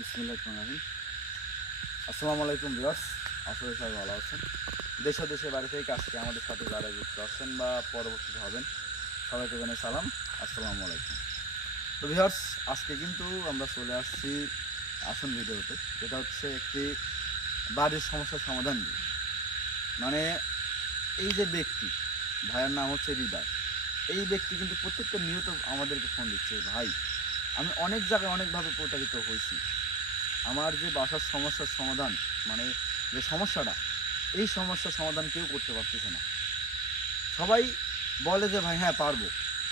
বিসমিল্লাহির আসসালামু আলাইকুম ভিউয়ার্স, আশা করি সবাই ভালো আছেন। দেশ ও দেশের বাইরে থেকে আজকে আমাদের সাথে যারা যুক্ত আছেন বা পরবর্তীতে হবেন সবাইকে জানাই সালাম, আসসালামু আলাইকুম। তো ভিউয়ার্স, আজকে কিন্তু আমরা চলে আসছি আসল ভিডিওতে, যেটা হচ্ছে একটি বাড়ির সমস্যার সমাধান নিয়ে। মানে এই যে ব্যক্তি, ভাইয়ের নাম হচ্ছে হৃদয়, এই ব্যক্তি কিন্তু প্রত্যেকটা নিয়ত আমাদেরকে ফোন দিচ্ছে, ভাই আমি অনেক জায়গায় অনেকভাবে প্রতারিত হয়েছি, আমার যে বাসার সমস্যার সমাধান, মানে যে সমস্যাটা, এই সমস্যার সমাধান কেউ করতে পারতেছে না। সবাই বলে যে ভাই হ্যাঁ পারবো,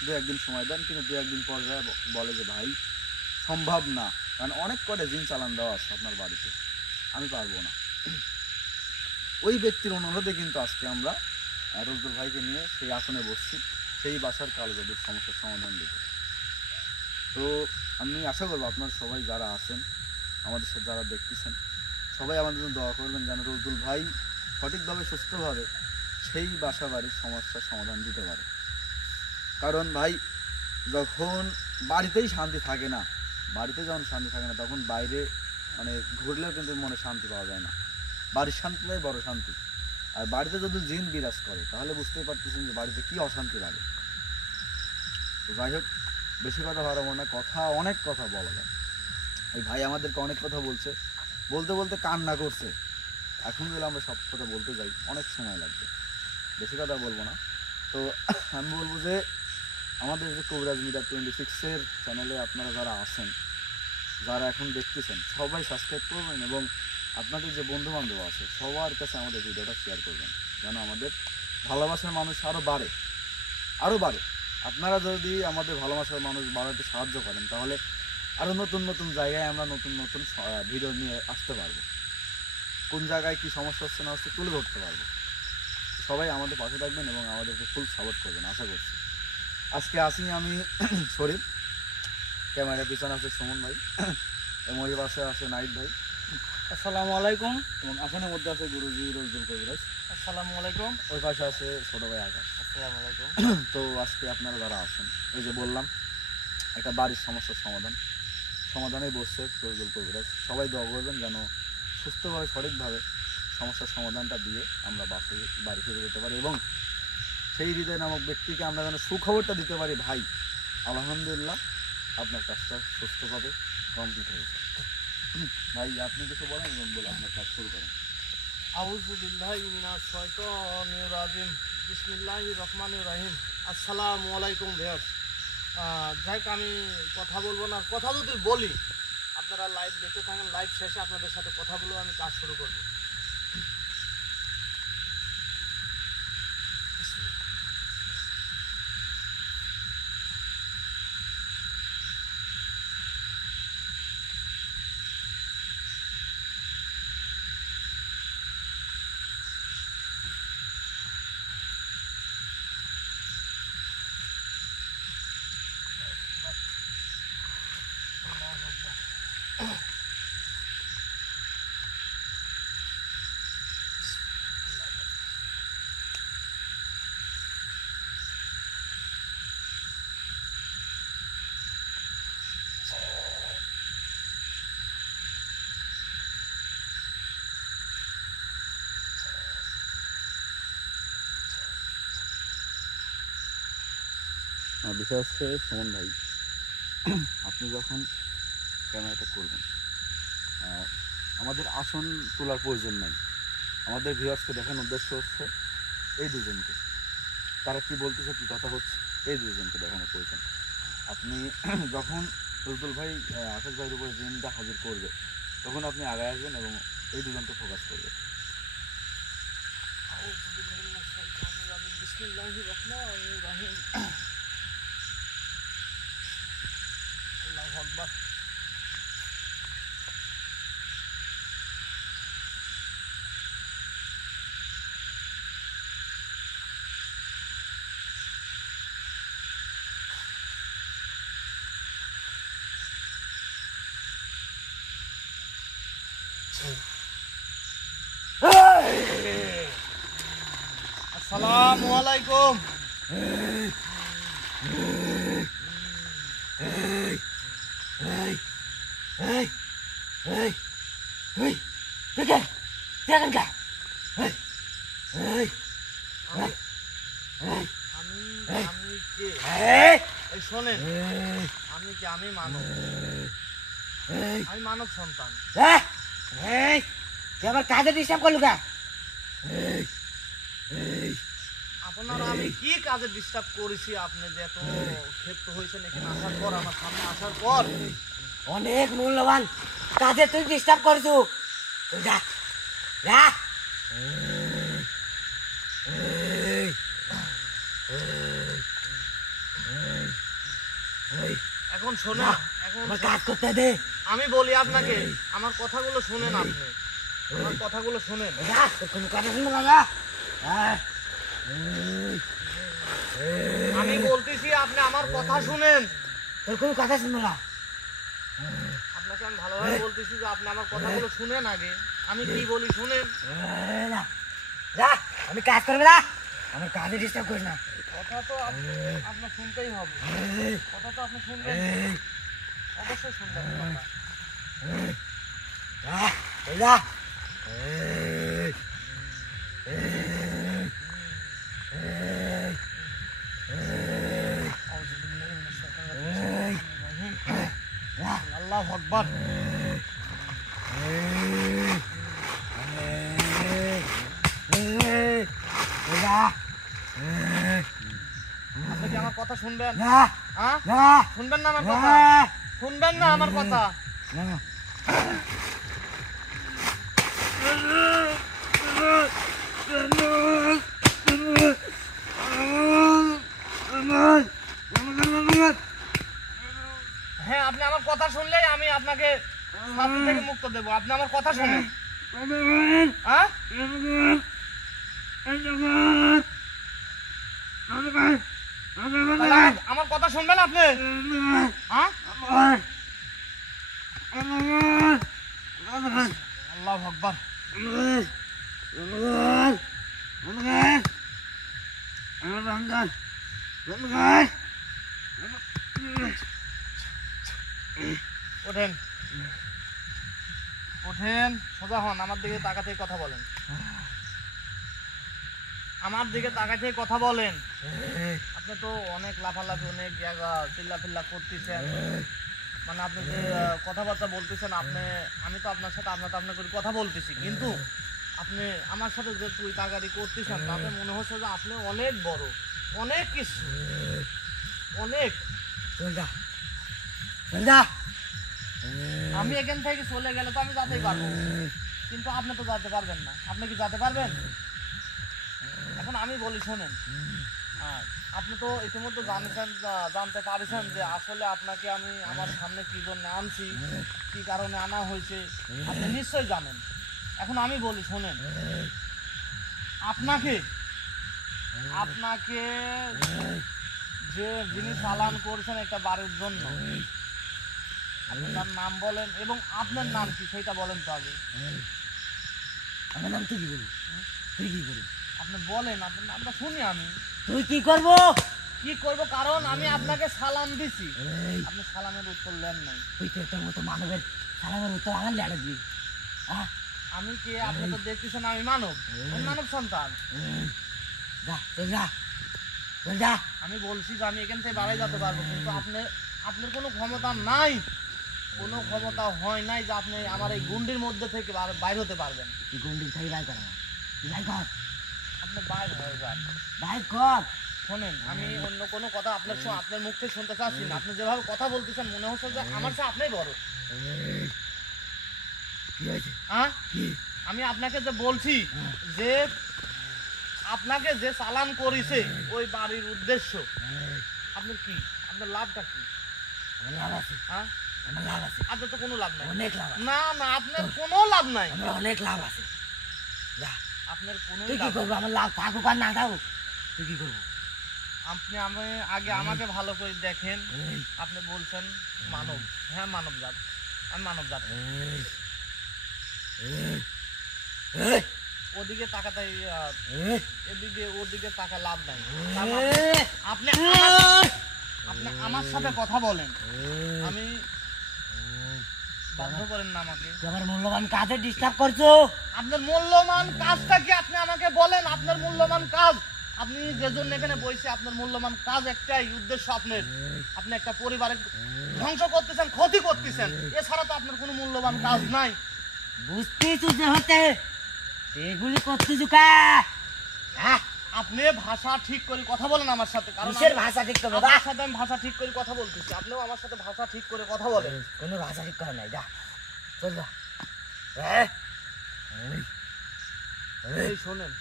দু একদিন সময় দেন, কিন্তু দু একদিন পর যায় বলে যে ভাই সম্ভব না, কারণ অনেক কটা দিন চালান দেওয়া আছে আপনার বাড়িতে, আমি পারবো না। ওই ব্যক্তির অনুরোধে কিন্তু আজকে আমরা রোজদুল ভাইকে নিয়ে সেই আসনে বসছি, সেই বাসার কালজাদুর সমস্যার সমাধান দিতে। তো আমি আশা করবো আপনারা সবাই যারা আছেন, আমাদের সাথে যারা দেখতেছেন, সবাই আমাদের জন্য দোয়া করবেন যেন রোজদুল ভাই সঠিকভাবে সুস্থভাবে সেই বাসা বাড়ির সমস্যার সমাধান দিতে পারে। কারণ ভাই যখন বাড়িতেই শান্তি থাকে না, বাড়িতে যখন শান্তি থাকে না, তখন বাইরে মানে ঘুরলেও কিন্তু মনে শান্তি পাওয়া যায় না। বাড়ির শান্তিটাই বড় শান্তি। আর বাড়িতে যদি জিন বিরাজ করে তাহলে বুঝতেই পারতেছেন যে বাড়িতে কী অশান্তি লাগে। তো যাই হোক, বেশি কথা বাড়াবো না, অনেক কথা বলা যায়। এই ভাই আমাদেরকে অনেক কথা বলছে, বলতে বলতে কান্না করছে। এখন যদি আমরা সব কথা বলতে যাই অনেক সময় লাগবে, বেশি কথা বলবো না। তো আমি বলবো যে আমাদের যে কবিরাজ মিডিয়া 26-এর চ্যানেলে আপনারা যারা আছেন, যারা এখন দেখতেছেন, সবাই সাবস্ক্রাইব করবেন এবং আপনাদের যে বন্ধুবান্ধব আছে সবার কাছে আমাদের ভিডিওটা শেয়ার করবেন, যেন আমাদের ভালোবাসার মানুষ আরও বাড়ে, আরও বাড়ে। আপনারা যদি আমাদের ভালোবাসার মানুষ বাড়াতে সাহায্য করেন তাহলে আরও নতুন নতুন জায়গায় আমরা নতুন নতুন ভিডিও নিয়ে আসতে পারবো, কোন জায়গায় কী সমস্যা হচ্ছে না হচ্ছে তুলে ধরতে পারবো। সবাই আমাদের পাশে থাকবেন এবং আমাদেরকে ফুল সাপোর্ট করবেন আশা করছি। আজকে আসি আমি শরীফ, ক্যামেরার পিছনে আছে সুমন ভাই, এবং ওই পাশে আছে নাইট ভাই। আসসালামু আলাইকুম। এবং আসনের মধ্যে আছে গুরুজি রোজদুল কবিরাজ। আসসালামু আলাইকুম। ওই পাশে আছে ছোটো ভাই আকাশ। আসসালামু আলাইকুম। তো আজকে আপনারা যারা আছেন, এই যে বললাম একটা বাড়ির সমস্যার সমাধানেই বসছে রোজদুল কবিরাজ। সবাই দোয়া করবেন যেন সুস্থভাবে সঠিকভাবে সমস্যার সমাধানটা দিয়ে আমরা বাড়ি ফিরে যেতে পারি এবং সেই হৃদয় নামক ব্যক্তিকে আমরা যেন সুখবরটা দিতে পারি, ভাই আলহামদুলিল্লাহ আপনার কাজটা সুস্থভাবে কমপ্লিট হয়েছে। ভাই আপনি কিছু বলেন এবং বলে আপনার কাজ শুরু করেন। আউযু বিল্লাহি মিনাশ শাইতানির রাজিম। বিসমিল্লাহির রহমানির রহিম। আসসালামু আলাইকুম ভিউয়ার্স। যাই হোক, আমি কথা বলবো না, কথা যদি বলি আপনারা লাইভ দেখতে থাকেন, লাইভ শেষে আপনাদের সাথে কথা বলবো, আমি কাজ শুরু করবো। বিষয় হচ্ছে সুমন ভাই, আপনি যখন ক্যামেরাটা করবেন আমাদের আসন তোলার প্রয়োজন নাই। আমাদের ভিউয়ার্সকে দেখানোর উদ্দেশ্য হচ্ছে এই দুজনকে, তারা কি বলতেছে, কী কথা হচ্ছে, এই দুজনকে দেখানোর প্রয়োজন। আপনি যখন রোজদুল ভাই আকাশ ভাইয়ের উপরে জিনটা হাজির করবে তখন আপনি আগায় আসবেন এবং এই দুজনকে ফোকাস করবেন। আউযু বিল্লাহি মিনাশ শাইতানির রাজিম। বিসমিল্লাহির রহমানির রহিম। আল্লাহু আকবার। আসসালামু আলাইকুম। এই তুই তুই কে দেখেন কে এই এই আমি আমি আমি কে এই এই শোনেন এই আমি কে আমি মানব এই আমি মানব সন্তান এই তুই আমার কাজে ডিস্টার্ব করলু কা এই এই আপনার আমি কি কাজে ডিস্টার্ব করেছি আপনি যে এত ক্ষেপ্ত হয়েছেন এখানে আসার পর আমার সামনে আসার পর অনেক মূল্যবান কাজে তুই ডিস্টার্ব করছু তুই যা যা এখন শোনেন এখন আমার কাজ করতে দে আমি বলি আপনাকে আমার কথাগুলো শুনেন আপনি আমার কথাগুলো শুনেন যা তোর কোনো কথা শুনবো না যা আমি বলতেছি আপনি আমার কথা শুনেন তোর কোনো কথা শুনবো না আপনাকে আমি ভালোভাবে বলতেছি যে আপনি আমার কথাগুলো শুনেন আগে আমি কি বলি শুনেন যা যা আমি কাজ করবে না আমার কাজে ডিস্টার্ব করিস না কথা তো আপনার শুনতেই হবে কথা তো আপনি শুনবেন অবশ্যই শুনবেন কথা। যা তুই যা আল্লাহু আকবার আপনি কি আমার কথা শুনবেন হ্যাঁ শুনবেন না আমার কথা শুনবেন না আমার কথা হ্যাঁ আপনি আমার কথা শুনলেই আমি আপনাকে শাস্তি থেকে মুক্ত দেব আপনি আমার কথা শুনেন হ্যাঁ তাহলে আমার কথা শুনবেন আপনি হ্যাঁ আল্লাহু আকবার ওঠেন ওঠেন সোজা হন আমার দিকে তাকাতেই কথা বলেন আমার দিকে তাকাতেই কথা বলেন আপনি তো অনেক লাফালাফি অনেক জায়গা চিল্লাফিল্লা করতেছেন মানে আপনি যে কথাবার্তা বলতেছেন আপনি আমি তো আপনার সাথে আপনার করে কথা বলতেছি কিন্তু আপনি আমার সাথে যে তুই তাগারি করতেছেন তাতে মনে হচ্ছে যে আপনি অনেক বড় অনেক কিছু অনেক আমি এখান থেকে চলে গেলে তো আমি যেতেই পারবো কিন্তু আপনি তো যেতে পারবেন না আপনি কি যেতে পারবেন এখন আমি বলি শোনেন আপনি তো ইতিমধ্যে জানতে পারছেন যে আসলে আপনাকে আমি আমার সামনে কি জন্য আনছি কি কারণে আনা হয়েছে আপনি নিশ্চয়ই জানেন এখন আমি বলি শোনেন আপনাকে আপনাকে যে যিনি চালান করছেন একটা বাড়ির জন্য আপনার নাম বলেন এবং আপনার নাম কি সেটা বলেন তো আগে আমার নাম তুই কি করবি তুই কি করবি আপনি বলেন আপনার নামটা শুনি আমি তুই কি করবো কি করব কারণ আমি আপনাকে সালাম দিছি আপনি সালামের উত্তর দেন নাই তুই তো তোর মতো মানবের সালামের উত্তর আমার লেটা দিবি আমি কে আপনি তো দেখতেছেন আমি মানব কোন মানব সন্তান যা তুই যা তুই যা আমি বলছি যে আমি এখান থেকে বাড়াই যেতে পারবো কিন্তু আপনার কোনো ক্ষমতা নাই কোনো ক্ষমতা হয় নাই যে আপনি আমার এই গুন্ডির মধ্যে থেকে বাইর হতে পারবেন তুই গন্ডির থেকে বাই কর তুই বাই কর আপনি বাইর হয়ে যান বাই কর শোনেন আমি অন্য কোনো কথা আপনার মুখ থেকে শুনতে চাচ্ছি না আপনি যেভাবে কথা বলতেছেন মনে হচ্ছে যে আমার চেয়ে আপনিই বড় কি হয়েছে হ্যাঁ আমি আপনাকে যে বলছি যে আপনাকে যে চালান করেছে ওই বাড়ির উদ্দেশ্য আপনার কি আপনার লাভটা কি আমার লাভ আছে হ্যাঁ আমার লাভ আছে আপনার তো কোনো লাভ নাই অনেক লাভ আছে না না আপনার কোনো লাভ নাই আমার অনেক লাভ আছে যা আপনার কোনো তুই কি করবো আমার লাভ থাকুক আর না থাকুক তুই কি করবো আপনি আগে আমাকে ভালো করে দেখেন আপনি বলছেন মানব হ্যাঁ মানব জাত আমি মানব জাত ওদিকে তাকাতাই এদিকে ওদিকে টাকা লাভ নাই আপনি আপনি আমার সাথে কথা বলেন আমি বাধ্য করেন না আমাকে। তুই আমার মূল্যবান কাজে ডিস্টার্ব করছো। আপনার মূল্যবান কাজটা কি আপনি আমাকে বলেন? আপনার মূল্যবান কাজ, আপনি যে জন্য এখানে বসে, আপনার মূল্যবান কাজ একটাই উদ্দেশ্য আপনার, আপনি একটা পরিবারের ধ্বংস করতেছেন, ক্ষতি করতেছেন, এছাড়া তো আপনার কোনো মূল্যবান কাজ নাই। বুঝতেই যে হতে এগুলি করতেছো কা? হ্যাঁ, আপনি ভাষা ঠিক করে কথা বলেন আমার সাথে, কারণ কিসের ভাষা ঠিক করবো? আপনার সাথে আমি ভাষা ঠিক করে কথা বলতেছি, আপনিও আমার সাথে ভাষা ঠিক করে কথা বলেন। কোনো ভাষা ঠিক করে নাই, যা চল যা। হ্যাঁ, এই শোনেন,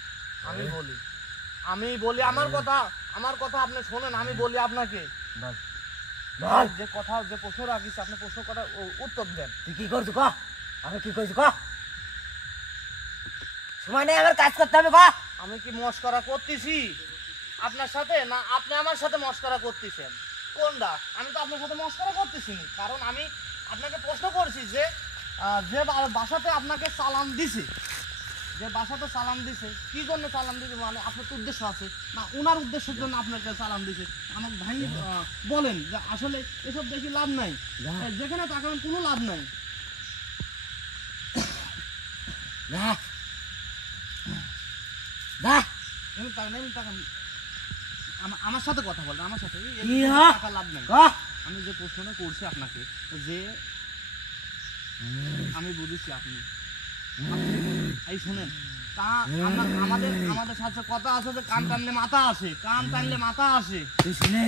আমি বলি আমার কথা আপনি শোনেন, আমি বলি আপনাকে। বল বল, যে কথা, যে প্রশ্ন রাখিস, আপনি প্রশ্ন করার উত্তর দেন। তুই কি করছো ক? আমি কি করছি ক? সময় নেই, আমার কাজ করতে হবে ক? আমি কি মস্করা করতেছি আপনার সাথে, না আপনি আমার সাথে মস্করা করতেছেন? কোনটা? আমি তো আপনার সাথে মস্করা করতেছি না, কারণ আমি আপনাকে প্রশ্ন করছি যে যে বাসাতে আপনাকে সালাম দিছে, যে বাসাতে সালাম দিছে, কি জন্য সালাম দিছে, মানে আপনার তো উদ্দেশ্য আছে না, ওনার উদ্দেশ্যের জন্য আপনাকে সালাম দিছে? আমাকে ভাই বলেন যে আসলে এসব দেখি লাভ নাই, যেখানে তাকাবেন কোনো লাভ নাই। যা যা, এমনি তাকান, আমার সাথে কথা বলেন, আমার সাথে। কি হ্যাঁ? টাকা লাভ নাই। ক? আমি যে প্রশ্নটা করছি আপনাকে, যে আমি বুঝেছি আপনি এই শুনেন, আমাদের সাথে কথা আছে যে কান টানলে মাথা আসে, কান টানলে মাথা আসে। তুই শুনে,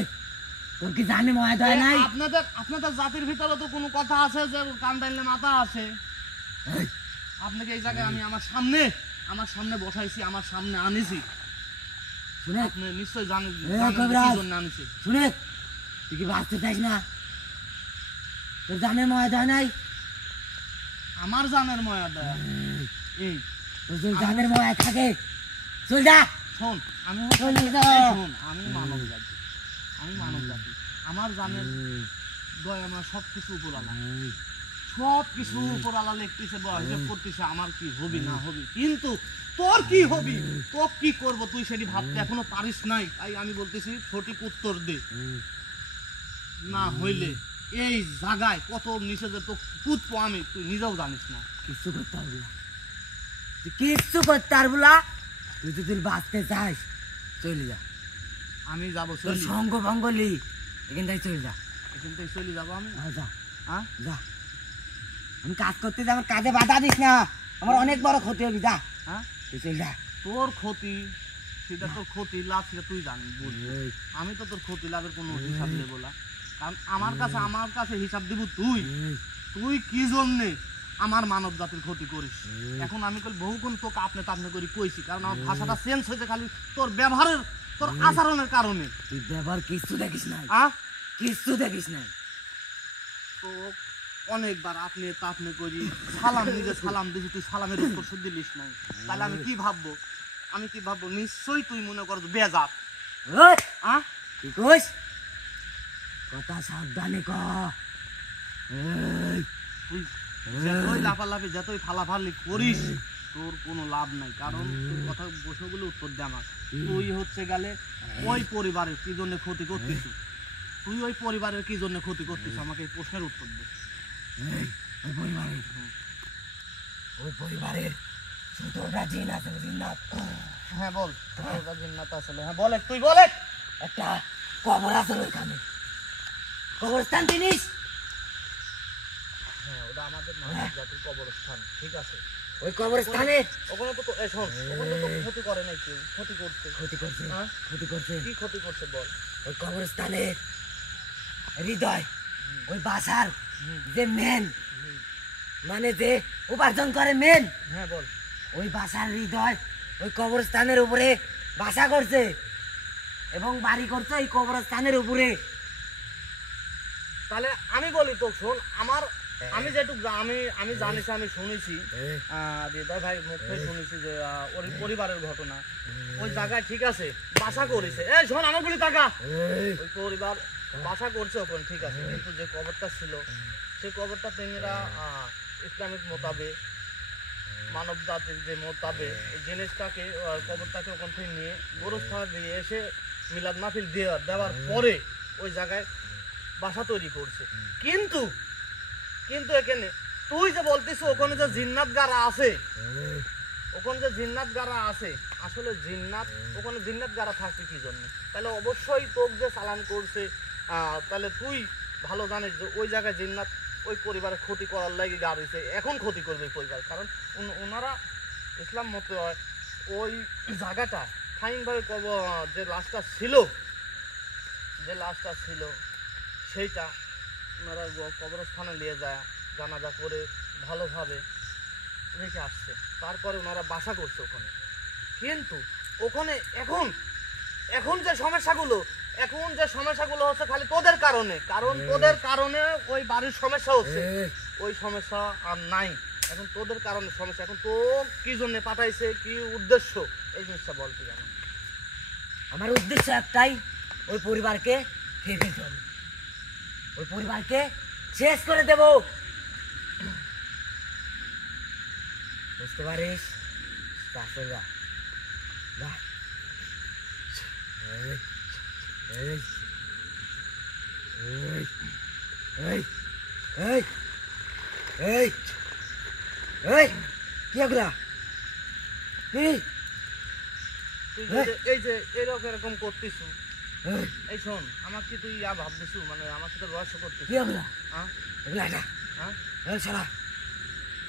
তোর কি জানে ময়া দেয় নাই? আপনাদের জাতির ভিতরে তো কোনো কথা আছে যে কান টানলে মাথা আসে। এই, আপনাকে এই জায়গায় আমি আমার সামনে বসাইছি, আমার সামনে আনিছি, শুনে আপনি নিশ্চয় জানেন কবিরাজ, কি জন্য আনিছি। শুনে, তুই কি বাঁচতে চাস না? তোর জানে ময়া দেয় নাই? আমার জানের ময়া দেয়া এই, তোর যদি জানের ময়া থাকে চল যা। শোন, আমি চল যা। শোন, আমি মানব জাতি, আমার জানের দয়া, আমার সবকিছু উপরালা, সবকিছু উপরালা লিখতেছে, হিসাব করতেছে আমার কি হবি না হবি, কিন্তু তোর কি হবি, তোর কি করব তুই সেটি ভাবতে এখনো পারিস নাই। তাই আমি বলতেছি সঠিক উত্তর দে, না হইলে এই জায়গায় কত নিচে যে তো কুদবো আমি, তুই নিজেও জানিস না। কিচ্ছু করতে পারবো না, তুই কিচ্ছু করতে পারবো না। তুই যদি বাঁচতে চাস চলে যা, আমি যাবো, তোর সঙ্গ ভঙ্গ লি, এখান থেকে চলে যা। এখান থেকে চলে যাবো আমি। যা, হ্যাঁ, যা, আমি কাজ করতে যা, আমার কাজে বাধা দিস না, আমার অনেক বড় ক্ষতি হবে। যা, হ্যাঁ, তুই চলে যা। তোর ক্ষতি, সেটা তোর ক্ষতি লাভ, সেটা তুই জানিস, বুঝবি। আমি তো তোর ক্ষতি লাভের কোনো হিসাব দেবো না, কারণ আমার কাছে হিসাব দিব তুই কি জন্যে আমার মানব জাতির ক্ষতি করিস। এখন আমি বহুক্ষণ তোকে আপনি তাপনে করি কইছি, কারণ আমার ভাষাটা চেঞ্জ হয়েছে খালি তোর ব্যবহারের, তোর আচরণের কারণে। তুই ব্যবহার কিচ্ছু দেখিস নাই, কিচ্ছু দেখিস নাই। তো অনেকবার আপনি তাপনে করি, নিজে সালাম দিছি, তুই সালামের উত্তর শুদ্ধ দিলিস নাই, তাহলে আমি কি ভাববো, নিশ্চয়ই তুই মনে করো বেজাত। কি কইস? কথা সাবধানে ক। তুই যতই লাফালাফি, যতই ফালাফালি করিস, তোর কোনো লাভ নাই, কারণ তুই কথা প্রশ্নগুলো উত্তর দে আমার। তুই হচ্ছে গেলে ওই পরিবারের কি জন্য ক্ষতি করতিস, আমাকে এই প্রশ্নের উত্তর দে। ওই পরিবারের ছোটটা জিন আছে, জিন্নাত। হ্যাঁ বল, জিন্নাত আসলে, হ্যাঁ বলে, তুই বলে। একটা কবর আছে ওইখানে, কবরস্থান জিনিস। হ্যাঁ, ওটা আমাদের মানব জাতির কবরস্থান, ঠিক আছে। ওই কবরস্থানে ওখানে তো শোন, ওখানে তো ক্ষতি করে নাই কেউ, ক্ষতি করছে। হ্যাঁ? ক্ষতি করছে। কি ক্ষতি করছে বল? ওই কবরস্থানের হৃদয়, ওই বাসার যে মেন, মানে যে উপার্জন করে মেন, হ্যাঁ বল। ওই বাসার হৃদয় ওই কবরস্থানের উপরে বাসা করছে এবং বাড়ি করছে এই কবরস্থানের উপরে। তাহলে আমি বলি তো, শোন, আমি যেটুকু আমি জানিছি, আমি শুনেছি হৃদয় ভাই মুখে শুনেছি যে ওর পরিবারের ঘটনা, ওই জায়গায় ঠিক আছে বাসা করেছে। শোন, আমার বলি টাকা, ওই পরিবার বাসা করছে ওখানে, ঠিক আছে, কিন্তু যে কবরটা ছিল, সেই কবরটা তিনিরা ইসলামিক মোতাবেক, মানব জাতির যে মোতাবেক এই জিনিসটাকে, কবরটাকে ওখান থেকে নিয়ে গোরস্থানে দিয়ে এসে মিলাদ মাহফিল দেওয়ার পরে ওই জায়গায় বাসা তৈরি করছে। কিন্তু এখানে তুই যে বলতিস ওখানে যে জিন্নাত গারা আছে, ওখানে যে জিন্নাত গারা আছে, আসলে জিন্নাত, ওখানে জিন্নাত গারা থাকবে কি জন্য? তাহলে অবশ্যই তোকে যে চালান করছে, তাহলে তুই ভালো জানিস যে ওই জায়গায় জিন্নাত ওই পরিবারের ক্ষতি করার লাগে গাড়িছে, এখন ক্ষতি করবে ওই পরিবার। কারণ ওনারা ইসলাম মতে হয় ওই জায়গাটা ফাইনভাবে যে লাশটা ছিল, যে লাশটা ছিল সেইটা ওনারা কবরস্থানে নিয়ে যায়, জানাজা করে ভালোভাবে রেখে আসছে, তারপরে ওনারা বাসা করছে ওখানে। কিন্তু ওখানে এখন এখন যে সমস্যাগুলো, এখন যে সমস্যাগুলো হচ্ছে খালি তোদের কারণে, কারণ তোদের কারণে ওই বাড়ির সমস্যা হচ্ছে, ওই সমস্যা আর নাই, এখন তোদের কারণে সমস্যা। এখন তো কি জন্য পাঠাইছে, কি উদ্দেশ্য, এই জিনিসটা বল তুই জানো। আমার উদ্দেশ্য একটাই, ওই পরিবারকে খেয়ে ফেলতে হবে, ওই পরিবারকে শেষ করে দেব, বুঝতে পারিস? তারপর যা যা। এই, এই, এই, এই, এই, এই, এই, কি এগুলা? কি? তুই হ্যাঁ। এই যে এরকম এরকম করতিস, এই, এই শোন, আমার কি তুই ভাবতেছু মানে আমার সাথে রহস্য করতিস? কি এগুলা? হ্যাঁ এগুলা এটা, হ্যাঁ, এই শালা,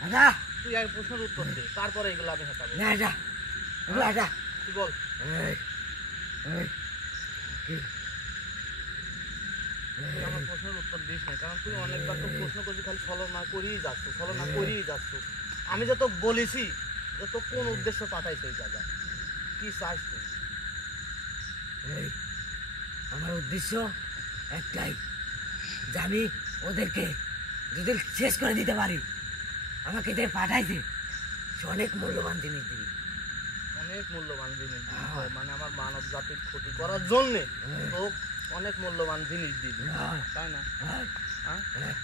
এটা, তুই আগে প্রশ্নের উত্তর দে, তারপরে এগুলো আমি হেঁটাবো। না এটা, এগুলা এটা, তুই বল। এই, এই, কি? তুই আমার প্রশ্নের উত্তর দিস না, কারণ তুই অনেকবার তো প্রশ্ন করছিস, খালি ছলনা করিয়ে যাচ্ছ, ছলনা করিয়ে যাচ্ছ। আমি যে তোকে বলেছি যে তো কোন উদ্দেশ্য পাঠাইছে ওই জায়গায়, কি চাস তুই? এই, আমার উদ্দেশ্য একটাই, যে আমি ওদেরকে যদি শেষ করে দিতে পারি, আমাকে যে পাঠাইছে সে অনেক মূল্যবান জিনিস দিবি। অনেক মূল্যবান জিনিস দিবি, মানে আমার মানব জাতির ক্ষতি করার জন্য তোকে অনেক মূল্যবান জিনিস দিবি, তাই না? হ্যাঁ, হ্যাঁ, হ্যাঁ,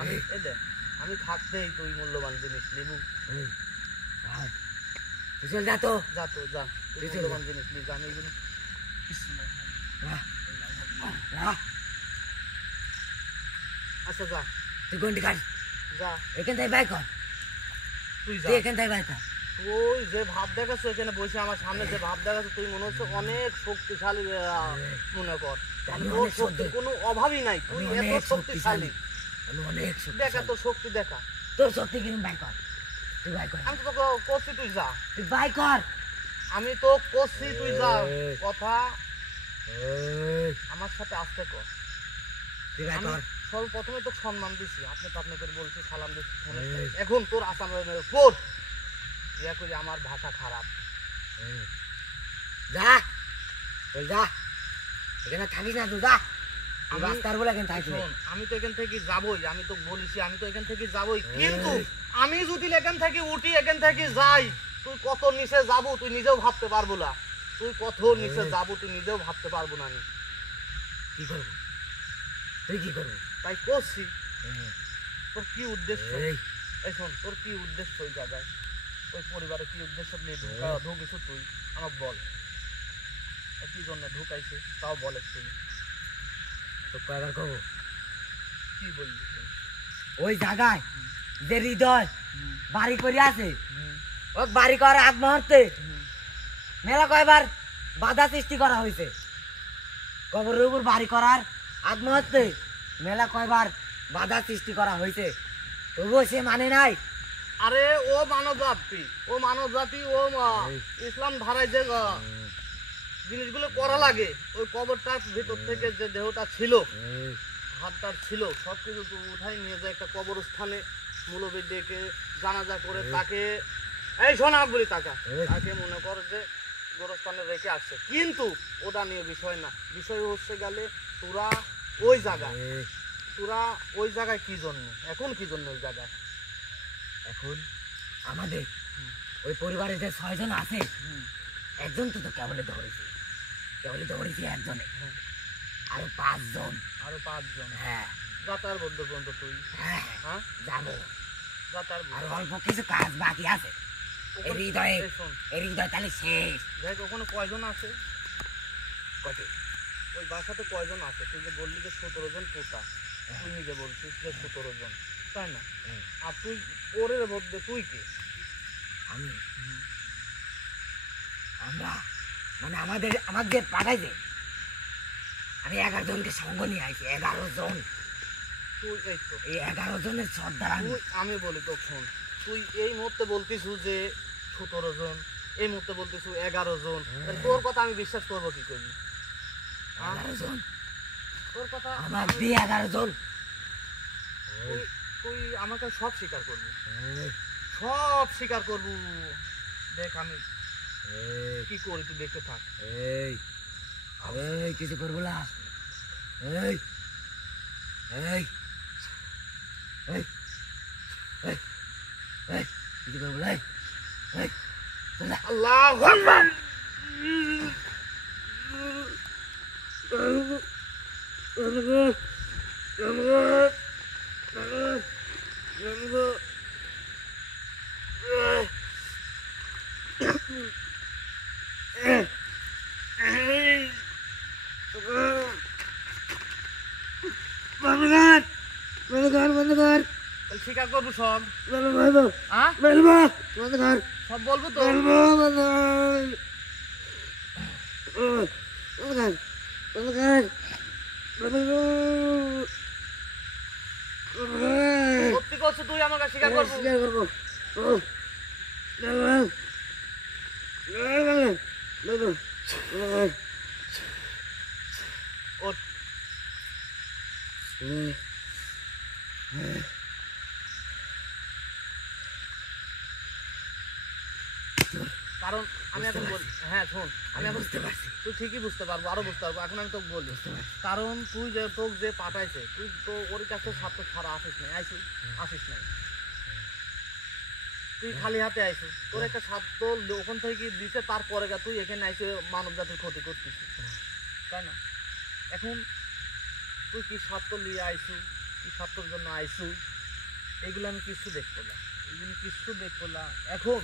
আমি এ দেখ, আমি থাকতেই তুই মূল্যবান জিনিস নিবু। এই, হ্যাঁ, তুই চল যা তো, যা তো যা, তুই তুই চল মূল্যবান জিনিস নিস, আমি এগুলো যা, যা, আচ্ছা যা, তুই গন্ডি কাট, যা, এখান থেকে বাই কর, তুই যা। তুই এখান থেকে বাই কর। ওই যে ভাব দেখাচ্ছ এখানে বসে আমার সামনে, যে ভাব দেখাচ্ছ তুই মনে হচ্ছে অনেক শক্তিশালী, মনে কর আমি তোর অনেক শক্তির কোনো অভাবই নাই, তুই আমি এত অনেক শক্তিশালী। আমি অনেক দেখা শক্তিশালী। তোর শক্তি দেখা, তোর শক্তি কিন্তু বাই কর, তুই বাই কর, আমি তো তোকে করছি তুই যা, তুই বাই কর। আমি তো করছি তুই যা, এই। কথা এই, আমার সাথে আসতে কর। তুই বাই আমি কর। প্রথমে তো সম্মান দিছি, আপনি তো আপনি করে বলছি, সালাম দিচ্ছি, এই। এখন তোর আসামের উপর ইয়া করি, আমার ভাষা খারাপ। এই, যা, চল যা, এখানে থাকিস না, তুই যা, তুই আমি- রাস্তার বলে এখানে থাকিস না। শোন, আমি তো এখান থেকে যাবই, আমি তো বলেছি আমি তো এখান থেকে যাবই, এই। কিন্তু আমি যদি এখান থেকে উঠি, এখান থেকে যাই, তুই কত নিচে যাবো তুই নিজেও ভাবতে পারবো না, তুই কত নিচে এই। যাবো তুই নিজেও ভাবতে পারবো না। আমি কি করবো, তুই কি করবো? তাই করছি। এই, তোর কি উদ্দেশ্য? এই, এই শোন, তোর কি উদ্দেশ্য ওই জায়গায়, ওই পরিবারে কি উদ্দেশ্য নিয়ে ঢুকেছো তুই, আমাকে বল, কি জন্য ঢুকাইছে তাও বলে, তুই তো কয়বার করবো? কি বলবি তুই? ওই জায়গায় যে হৃদয় বাড়ি করে আছে, ও বাড়ি করার আগ মুহূর্তে মেলা কয়বার বাধা সৃষ্টি করা হয়েছে, কবরের উপর বাড়ি করার আগ মুহূর্তে মেলা কয়বার বাধা সৃষ্টি করা হয়েছে, তবুও সে মানে নাই। আরে ও মানব জাতি, ও মানব জাতি, ও এই। ইসলাম ধারায় যে জিনিসগুলো করা লাগে, ওই কবরটার ভিতর থেকে যে দেহটা ছিল, হাতটার ছিল, সব কিছু তো উঠাই নিয়ে যায় একটা কবরস্থানে, মুলবি ডেকে জানাজা করে তাকে, এই শোনা বলি টাকা, এই। তাকে মনে কর যে গোরস্থানে রেখে আসছে, কিন্তু ওটা নিয়ে বিষয় না, বিষয় হচ্ছে গেলে তোরা ওই জায়গায়, এই, তোরা ওই জায়গায় কি জন্য, এখন কি জন্য ওই জায়গায়? এখন আমাদের ওই পরিবারে যে 6 জন আছে, একজন তো কেবলে ধরেছে, কেবলে ধরেছে একজনে, হ্যাঁ। আরো 5 জন। আরো 5 জন হ্যাঁ, যাতায়ার বদ্ধ পর্যন্ত তুই, হ্যাঁ, হ্যাঁ, যাবো, যাতায়ার আর অল্প কিছু কাজ বাকি আছে, এই হৃদয়ে, শোন, এই হৃদয় তাহলে শেষ। দেখ ওখানে কয়জন আছে, কত? ওই বাসাতে কয়জন আছে? তুই যে বললি যে 17 জন পোতা, তুই নিজে বলছিস যে 17 জন, তাই না? আর তুই ওরে মধ্যে তুই কে? আমি আমরা মানে আমাদের পাঠাইছে, আমি 11 জনকে সঙ্গ নিয়ে আইছি, 11 জন। তুই এই তো এই 11 জনের সর্দার আমি। আমি বলি তো শোন, তুই এই মুহূর্তে বলতিস যে 17 জন, এই মুহূর্তে বলতিস 11 জন, তাহলে তোর কথা আমি বিশ্বাস করবো কি করবি? 11 জন তোর কথা আমার দিয়ে 11 জন। তুই তুই আমাকে সব স্বীকার করবি, সব স্বীকার করবো। দেখ আমি কি করি, তুই দেখতে থাক। এই এই কিছু করবো না। এই এই এই এই এই কিছু করবো না। এই আল্লাহু আকবার। তাহলে স্বীকার করবো সব? হ্যাঁ সব বলবো তো? সত্যি করছো তুই আমাকে স্বীকার করবো? ওঠ। কারণ আমি এখন বলি, হ্যাঁ শোন, আমি এখন বুঝতে পারছি। তুই ঠিকই বুঝতে পারবো, আরো বুঝতে পারবো। এখন আমি তোকে বলি, কারণ তুই যে তোকে যে পাঠাইছে, তুই তো ওর কাছে স্বার্থ ছাড়া আসিস নাই, আসিস নাই, তুই খালি হাতে আইসু। তোর একটা স্বার্থ ওখান থেকে দিছে, তারপরে তুই এখানে আইসে মানব জাতির ক্ষতি করতিস, তাই না? এখন তুই কি স্বার্থ নিয়ে আইসু, কি স্বার্থের জন্য আইসু, এগুলো আমি কিছু দেখবো না, এগুলো কিছু দেখবো না। এখন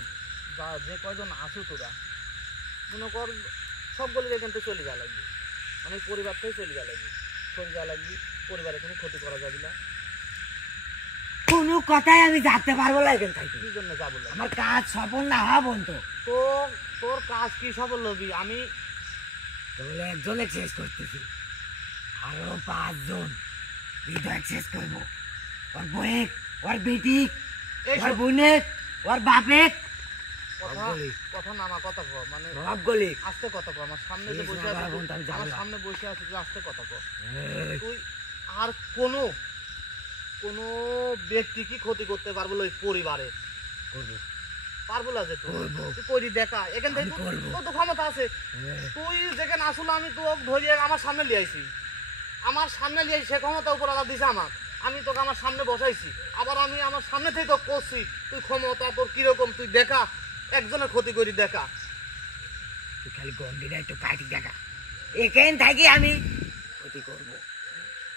যে কয়জন আসু তোরা মনে কর সবগুলো এখান থেকে চলে যাওয়া লাগবে, মানে পরিবার থেকে চলে যাওয়া লাগবে, চলে যাওয়া লাগবে, পরিবার এখানে ক্ষতি করা যাবে না। কোনো কথাই আমি জানতে পারবো না এখান থেকে। কি জন্য যাবো না? আমার কাজ সফল না হওয়া বন্ধু। তোর কাজ কি সফল হবি? আমি তাহলে একজনে শেষ করতেছি, আরো 5 জন হৃদয় শেষ করবো। ওর বয়ে, ওর বেটি, ওর বোনে, ওর বাপে কথা নামা কথা কর, মানে সব গলি আস্তে কথা কর। আমার সামনে যে বসে আছে, আমার সামনে বসে আছে, তুই আস্তে কথা কর। তুই আর কোনো ব্যক্তি কি ক্ষতি করতে পারবো ওই পরিবারে? করবো পারবো না যে করবো তুই করি দেখা এখান থেকে তোর তো ক্ষমতা আছে। তুই যেখানে আসলে আমি তোকে ধরিয়ে আমার সামনে লিয়ে আইছি, সে ক্ষমতা উপর আলাদা দিছে আমার, আমি তোকে আমার সামনে বসাইছি, আবার আমি আমার সামনে থেকে তোকে করছি। তুই ক্ষমতা তোর কিরকম তুই দেখা, একজনের ক্ষতি করি দেখা। তুই খালি গন্ডিটা একটু কাটি দেখা, এখান থেকে আমি ক্ষতি করবো।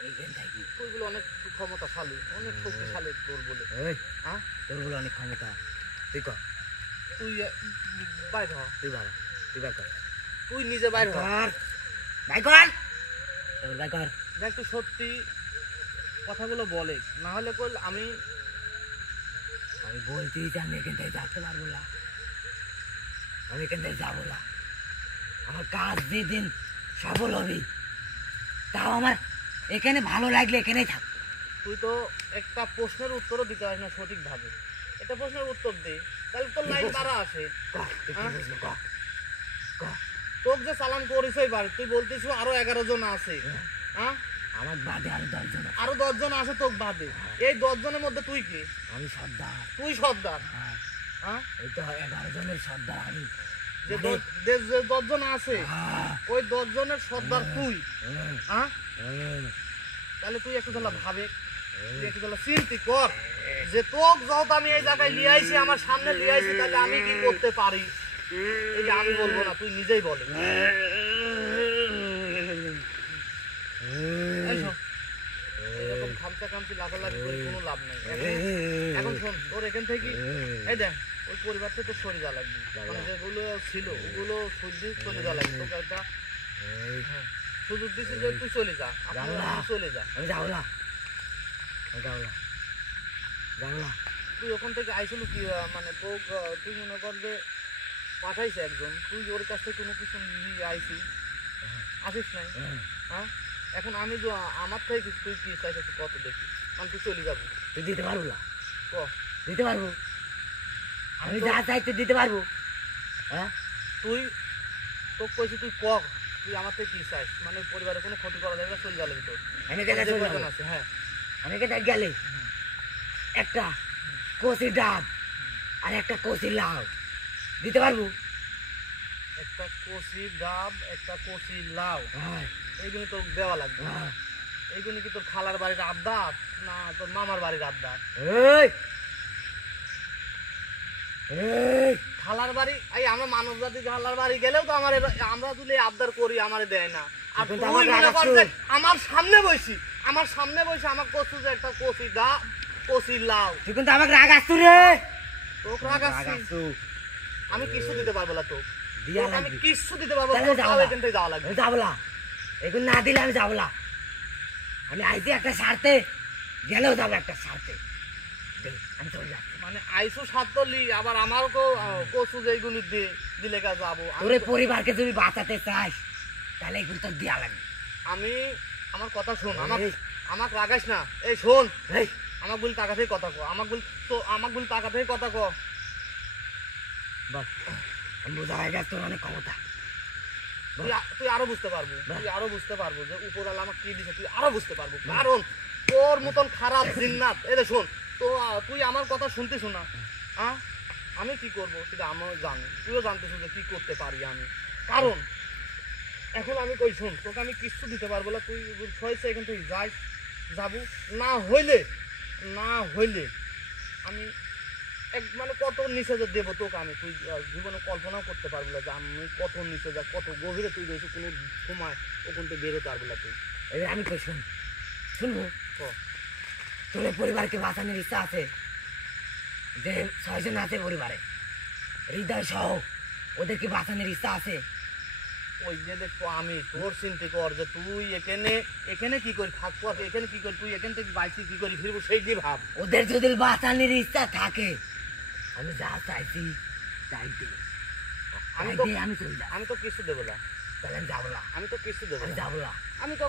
এইখান থেকে তুইগুলো অনেক ক্ষমতাশালী, অনেক শক্তিশালী তোর বলে। হ্যাঁ তোর বলে অনেক ক্ষমতা। তুই কর, তুই বাইর হ, তুই বাবা, তুই বাই কর, তুই নিজে বাইর হ। বাই কর, তোর বাই কর। দেখ তুই সত্যি কথাগুলো বলে, না হলে কল আমি বলছি যে আমি এখান থেকে যাতে পারবো না, আমি এখান থেকে যাবো না। আমার কাজ যেদিন সফল হবে, তাও আমার এখানে ভালো লাগলে এখানেই থাক। তুই তো একটা প্রশ্নের উত্তরও দিতে পারিস না সঠিকভাবে। একটা প্রশ্নের উত্তর দে, তাহলে তোর লাইন বাড়া আসে। তোকে যে চালান করিস বাড়ি, তুই বলতিস আরো 11 জন আছে। হ্যাঁ আমার বাদে আরো 10 জন, আরো 10 জন আছে তোকে বাদে। এই 10 জনের মধ্যে তুই কে? আমি সর্দার। তুই সর্দার? হ্যাঁ এই তো 11 জনের সর্দার আমি। যে 10 জন আছে ওই 10 জনের সর্দার তুই। হ্যাঁ তাহলে তুই একটু তাহলে ভাবে, তুই একটু তাহলে চিন্তা কর যে তোকে যত আমি এই জায়গায় নিয়ে আইছি, আমার সামনে নিয়ে আইছি, তাহলে আমি কি করতে পারি। এই যে আমি বলবো না, তুই নিজেই বলে। এরকম খামচা খামচি লাফালাফি করে কোনো লাভ নেই। এখন শোন, তোর এখান থেকে এই দেখ ওই পরিবার থেকে তোর সরে যাওয়া লাগবে, মানে যেগুলো ছিল ওগুলো সর্দি চলে যাওয়া লাগবে। তোকে একটা সুযোগ দিচ্ছি যে তুই চলে যা, চলে যা। আমি যাবো না, আমি যাবো না। জানলা তুই ওখান থেকে আইছিল কি মানে তুই মনে কর যে পাঠাইছে একজন, তুই ওর কাছ থেকে কোনো কিছু নিয়ে আইছিস, আসিস নাই। হ্যাঁ, এখন আমি তো আমার থেকে তুই কি চাইছিস কত দেখি, আমি তুই চলে যাবো, তুই দিতে পারবো না? ক দিতে পারবো, আমি তো- যা চাই তুই দিতে পারবো। হ্যাঁ, তুই তোকে কইছি তুই ক তুই আমার থেকে কি চাইস, মানে পরিবারে কোনো ক্ষতি করা যাবে না, চলে যাবে তোর। আমি কেটে চলে যাবো। আছে হ্যাঁ, আমি কেটে গেলে একটা কচি ডাব আর একটা কচি লাউ দিতে পারবো। একটা কচি ডাব একটা কচি লাউ হ্যাঁ, এইগুলো তোর দেওয়া লাগবে। হ্যাঁ। এইগুলো কি তোর খালার বাড়ির আবদার না তোর মামার বাড়ির আবদার? এই, এই, খালার বাড়ি এই আমরা মানব জাতি খালার বাড়ি গেলেও তো আমার আমরা তুলে আবদার করি, আমারে দেয় না। আর এখন তুই তো আমার মনে রাগ কর আছে। যে আমার সামনে বসি, আমার কচু যে একটা কচি ডাব কচি লাউ, তুই কিন্তু আমাকে রাগ আসছু রে। তোকে রাগ আসছি? আমি কিছু দিতে পারবো না তোকে, দিয়া তোকে আমি লাগবে। কিছু দিতে পারবো না, তাহলে তোর যাও তাও না। এখান থেকে যাওয়া লাগবে। আমি যাবো না, এগুলো না দিলে আমি যাবো না। আমি আইছি একটা স্বার্থে, গেলেও যাবো একটা স্বার্থে। দে, আমি চলে যাচ্ছি। মানে আইসো সাতলি আবার আমারও কচু যেগুলি দিলে গা যাবো। তোর এই পরিবারকে যদি বাঁচাতে চাস তাহলে এগুলো তোর দিয়া লাগবে। আমি আমার কথা শোন, এই। আমাকে রাগাস না। এই শোন, এই, আমার গুলি টাকা থেকে কথা কো, আমার গুলি টাকা থেকে কথা কো। বল, আমি বোঝা হয়ে গেছে তোর অনেক ক্ষমতা। তুই আরো বুঝতে পারবো, বাহ। তুই আরো বুঝতে পারবো যে উপরওয়ালা আমাকে কি দিছে, তুই আরো বুঝতে পারবো। কারণ তোর মতন খারাপ জিন্নাত, এটা শোন তো, তুই আমার কথা শুনতেছ না। হ্যাঁ, আমি কি করবো সেটা আমিও জানি, তুইও জানতেছ যে কি করতে পারি আমি। কারণ এখন আমি কই শোন, তোকে আমি কিচ্ছু দিতে পারবো না, তুই হয়েছে এখান থেকে যাই যাবো। না হইলে আমি মানে কত নিচে যে দেবো তোকে আমি, তুই জীবনে কল্পনাও করতে পারবি না যে আমি কত নিচে যা, কত গভীরে তুই রয়েছে, কোনো সময় ওখান থেকে বেরোতে পারবি না তুই। এবার আমি কই শুন, শুনবো ও, তোর এই পরিবারকে বাঁচানোর ইচ্ছা আছে? যে 6 জন আছে পরিবারে, হৃদয় সহ, ওদেরকে বাঁচানোর ইচ্ছা আছে? ওই যে দেখো আমি তোর চিন্তা কর যে তুই এখানে কি করি থাকবো, এখানে কি করি, তুই এখান থেকে বাইকে কি করি ফিরবো, সেই দিয়ে ভাব। ওদের যদি বাঁচানোর ইচ্ছা থাকে আমি যা চাইছি তাই দে, আমি তাই তো দে, আমি চলে যাবো। আমি তো কিছু দেবো না, তাহলে আমি যাবো না, আমি তো কিছু দেবো আমি না, যাবো না। আমি তো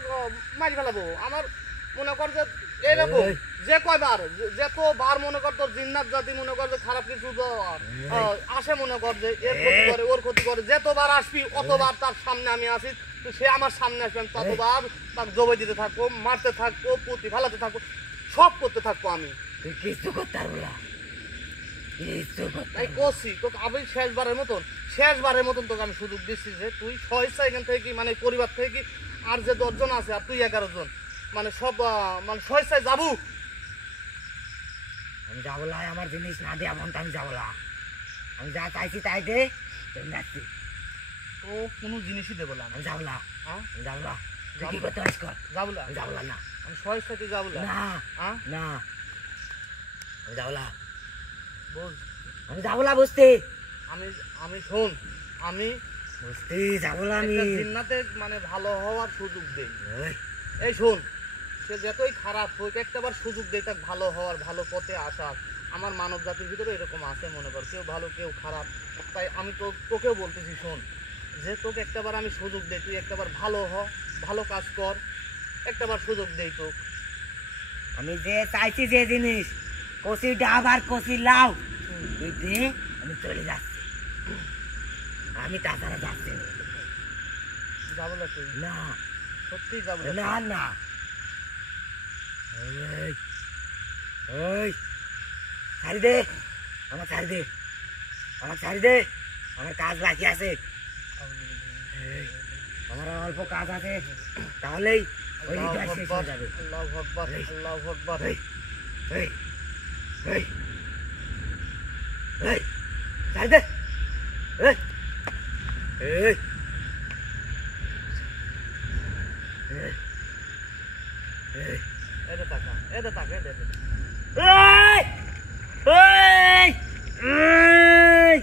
মারি ফেলাবো। আমার মনে কর যে এরকম এই। যে কয়বার যত বার মনে কর তোর জিন্নাত জাতি মনে কর যে খারাপ কিছু আসে, মনে কর যে এর ক্ষতি করে ওর ক্ষতি করে, যতবার আসবি অতবার তার সামনে আমি আসি, তো সে আমার সামনে আসবে, আমি ততবার তাকে জবাই দিতে থাকবো, মারতে থাকবো, পুঁতি ফেলাতে থাকবো, সব করতে থাকবো আমি। তুই কিছু করতে পারবো না, কিছু করতে তাই পারবো না। করছি তোকে, আমি শেষবারের মতন তোকে আমি সুযোগ দিচ্ছি যে তুই স্বেচ্ছা এখান থেকে কি মানে পরিবার থেকে কি আর যে 10 জন আছে আর তুই 11 জন মানে সব মানে স্বেচ্ছায় যাবো। আমি যাবো না, আমার জিনিস না দেওয়া পর্যন্ত আমি যাবো না। আমি যা চাইছি তাই দে, চলে যাচ্ছি। তো কোনো জিনিসই দেবো না আমি। আমি যাবো না, হ্যাঁ, আমি যাবো না। তুই কি যাবো না। করতে পারিস কর, যাবো না, আমি যাবো না। না, আমি স্বেচ্ছায় তুই যাবো না। না, হ্যাঁ, না, আমি যাবো না, বুঝ, আমি যাবো না বুঝতে, আমি শোন, আমি বুঝতে যাবো না আমি। একটা জিন্নাতে মানে ভালো হওয়ার সুযোগ দেই। এই, এই শোন, সে যতই খারাপ হোক একটাবার সুযোগ দেয় তাকে ভালো হওয়ার, ভালো পথে আসার। আমার মানব জাতির ভিতরে এরকম আছে, মনে কর কেউ ভালো কেউ খারাপ। তাই আমি তোকেও বলতেছি শোন, যে তোকে একটাবার আমি সুযোগ দেই, তুই একটাবার ভালো হ, ভালো কাজ কর, একটাবার সুযোগ দেই তোকে। আমি যে চাইছি যে জিনিস, কচি ডাব আর কচি লাউ, তুই দে, আমি চলে যাচ্ছি। আমি তাছাড়া যাচ্ছি না। যাবো না তুই? না, সত্যি যাবো না? না, না। এই, এই, ছাড়ি দে, আমার ছাড়ি দে, আমার ছাড়ি দে, আমার কাজ বাকি আছে। এই, আমার আর অল্প কাজ আছে, তাহলেই ওই আল্লাহু হৃদয় শেষ আকবার, হয়ে যাবে। আল্লাহু আকবার, এই। আল্লাহু আকবার। এই, এই, এই, এই, ছাড়ি দে, এই, এই, এই, এই, এদের টাকা, এদের টাকা, এদের টাকা। এই, এই, এই,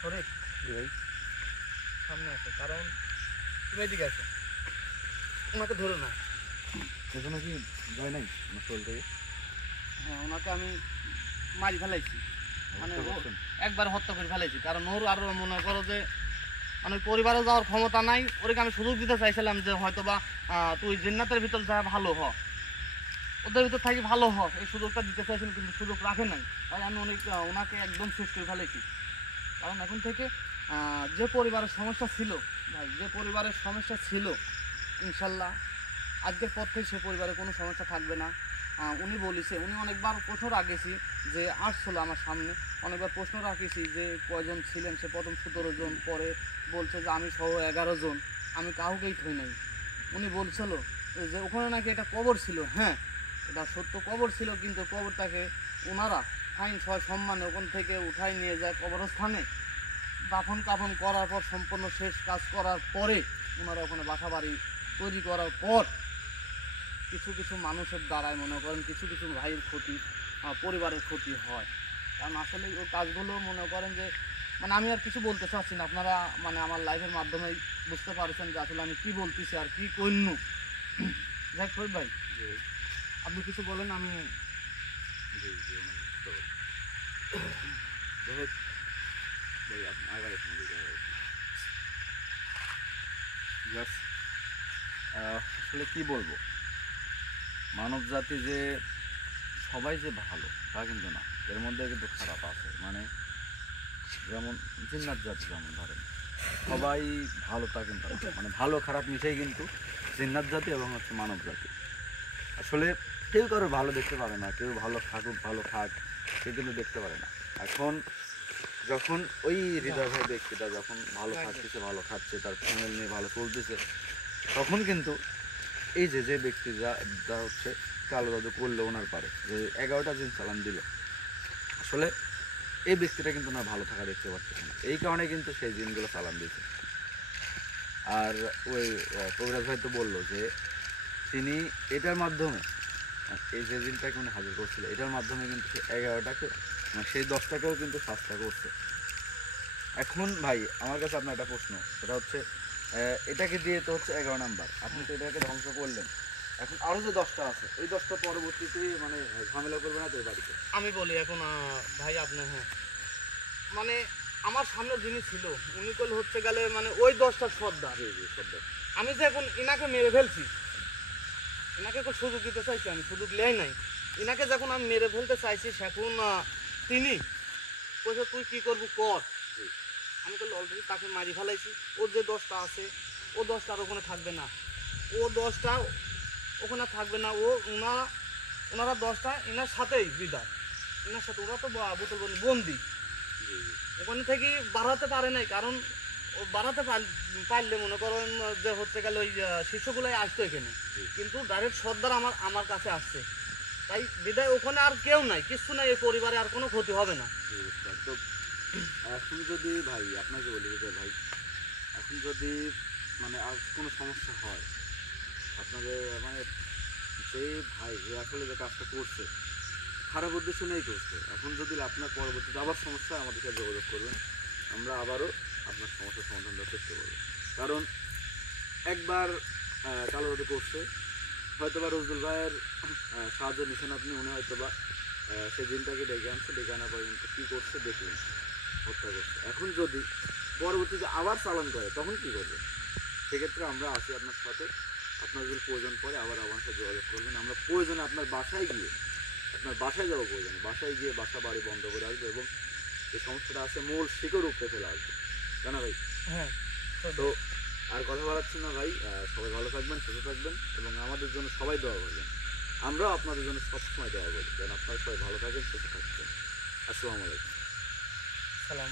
শরীফ সামনে আছে, কারণ তুমি এদিকে আছো, ওনাকে ধরে নাও। এখনো কি ভয় নাই আমার শরীর থেকে? হ্যাঁ, ওনাকে আমি মারি ফেলাইছি, মানে হত্যা ও করছেন? একবার হত্যা করে ফেলাইছি, কারণ ওর আরো মনে করো যে মানে পরিবারে যাওয়ার ক্ষমতা নাই। ওদেরকে আমি সুযোগ দিতে চাইছিলাম যে হয়তো বা তুই জিন্নাতের ভিতর যা ভালো হ, ওদের ভিতর থাকি ভালো হ, এই সুযোগটা দিতে চাইছিলাম, কিন্তু সুযোগ রাখে নাই। তাই আমি ওনাকে একদম শেষ করে ফেলেছি। কারণ এখন থেকে যে পরিবারের সমস্যা ছিল ভাই, যে পরিবারের সমস্যা ছিল, ইনশাল্লাহ আজকের পর থেকে সে পরিবারে কোনো সমস্যা থাকবে না। উনি বলেছে, উনি অনেকবার প্রশ্ন রাখেছি যে আসছিল আমার সামনে, অনেকবার প্রশ্ন রাখেছি যে কয়জন ছিলেন, সে প্রথম 17 জন, পরে বলছে যে আমি সহ 11 জন, আমি কাউকেই থই নাই। উনি বলছিল যে ওখানে নাকি এটা কবর ছিল। হ্যাঁ, এটা সত্য, কবর ছিল, কিন্তু কবরটাকে ওনারা ফাইন সম্মানে ওখান থেকে উঠাই নিয়ে যায় কবরস্থানে, দাফন কাফন করার পর, সম্পূর্ণ শেষ কাজ করার পরে ওনারা ওখানে বাসা বাড়ি তৈরি করার পর কিছু কিছু মানুষের দ্বারাই মনে করেন কিছু কিছু ভাইয়ের ক্ষতি, পরিবারের ক্ষতি হয়। কারণ আসলে ওই কাজগুলো মনে করেন যে মানে আমি আর কিছু বলতে চাচ্ছি না, আপনারা মানে আমার লাইভের মাধ্যমেই বুঝতে পারছেন যে আসলে আমি কি বলতেছি আর কি কইন্য। যাই শহীদ ভাই, আপনি কিছু বলেন, আমি জি জি ওনাকে বুঝতে পারি। যাই হোক ভাই, আপনি আগায় জাস্ট আসলে কি বলবো, মানব জাতি যে সবাই যে ভালো তা কিন্তু না, এর মধ্যে কিন্তু খারাপ আছে। মানে যেমন জিন্নাত জাতি, যেমন ধরেন সবাই ভালো তা কিন্তু না। মানে ভালো খারাপ মিশেই কিন্তু জিন্নাত জাতি এবং হচ্ছে মানব জাতি। আসলে কেউ কারোর ভালো দেখতে পারে না, কেউ ভালো থাকুক ভালো খাক সে কিন্তু দেখতে পারে না। এখন যখন ওই হৃদয় ভাই ব্যক্তিটা যখন ভালো থাকতেছে, ভালো খাচ্ছে, তার ফ্যামিলি নিয়ে ভালো চলতেছে, তখন কিন্তু এই যে যে ব্যক্তি যা যা হচ্ছে কালো জাদু করলো ওনার পারে, যে 11টা দিন চালান দিল, আসলে এই ব্যক্তিটা কিন্তু না ভালো থাকা দেখতে পাচ্ছে না, এই কারণে কিন্তু সেই দিনগুলো চালান দিয়েছে। আর ওই কবিরাজ ভাই তো বললো যে তিনি এটার মাধ্যমে, এই যে দিনটাকে উনি হাজির করছিল এটার মাধ্যমে কিন্তু সে 11টাকে মানে সেই 10টাকেও কিন্তু শাস্তা করছে। এখন ভাই আমার কাছে আপনার একটা প্রশ্ন, সেটা হচ্ছে এটাকে দিয়ে তো হচ্ছে 11 নাম্বার, আপনি তো এটাকে ধ্বংস করলেন, এখন আরো যে 10টা আছে ওই 10টা পরবর্তীতে মানে ঝামেলা করবে না তো এই বাড়িতে? আমি বলি এখন ভাই আপনি, হ্যাঁ মানে আমার সামনে যিনি ছিল উনি করলে হচ্ছে গেলে মানে ওই 10টার সর্দার। জি জি সব ব্যাপার। আমি যে এখন ইনাকে মেরে ফেলছি, ইনাকে এখন সুযোগ দিতে চাইছি, আমি সুযোগ লেই নাই। ইনাকে যখন আমি মেরে ফেলতে চাইছি, সেখন তিনি কইছে তুই কি করবি কর। জি। আমি তো অলরেডি তাকে মারি ফেলাইছি, ওর যে 10টা আছে ও 10টা আর ওখানে থাকবে না, ও 10টা ওখানে থাকবে না, ওনারা 10টা ইনার সাথেই বিদায়, ইনার সাথে ওরা তো বোতল বন্দি, জি জি ওখানে থেকে বাড়াতে পারে নাই। কারণ ও বাড়াতে পারলে মনে করেন যে হচ্ছে গেল ওই শিশুগুলাই আসতো এখানে, কিন্তু ডাইরেক্ট সর্দার আমার কাছে আসছে, তাই বিদায় ওখানে আর কেউ নাই, কিছু নাই, এই পরিবারে আর কোনো ক্ষতি হবে না। জি বুঝলাম। তো এখন যদি ভাই আপনাকে বলি যে ভাই, এখন যদি মানে আর কোনো সমস্যা হয় আপনাদের মানে যে ভাই যে আসলে যে কাজটা করছে খারাপ উদ্দেশ্য নিয়েই করছে, এখন যদি আপনার পরবর্তীতে আবার সমস্যা হয় আমাদের সাথে যোগাযোগ করবেন, আমরা আবারও আপনার সমস্যার সমাধান দেওয়ার চেষ্টা করবো। কারণ একবার কালো জাদু করছে, হয়তোবা রজদুল ভাইয়ের সাহায্য নিচ্ছেন আপনি, উনি হয়তোবা সেই দিনটাকে ডেকে আনছে, ডেকে আনার পরে কিন্তু কী করছে দেখলেন, হত্যা করছে। এখন যদি পরবর্তীতে আবার চালান করে তখন কী করবে? সেক্ষেত্রে আমরা আছি আপনার সাথে, আপনার যদি প্রয়োজন পড়ে আবার আমার সাথে যোগাযোগ করবেন, আমরা প্রয়োজনে আপনার বাসায় গিয়ে, আপনার বাসায় যাবো, প্রয়োজনে বাসায় গিয়ে বাসা বাড়ি বন্ধ করে আসবো এবং এই সমস্যাটা আছে মূল শিকড় উপরে ফেলে আসবো, তাই না ভাই? হ্যাঁ, তো আর কথা বলাচ্ছি না ভাই, সবাই ভালো থাকবেন, সুস্থ থাকবেন এবং আমাদের জন্য সবাই দোয়া করবেন, আমরাও আপনাদের জন্য সবসময় দোয়া করি, যেন আপনারা সবাই ভালো থাকেন, সুস্থ থাকবেন। আসসালামু আলাইকুম। সালাম।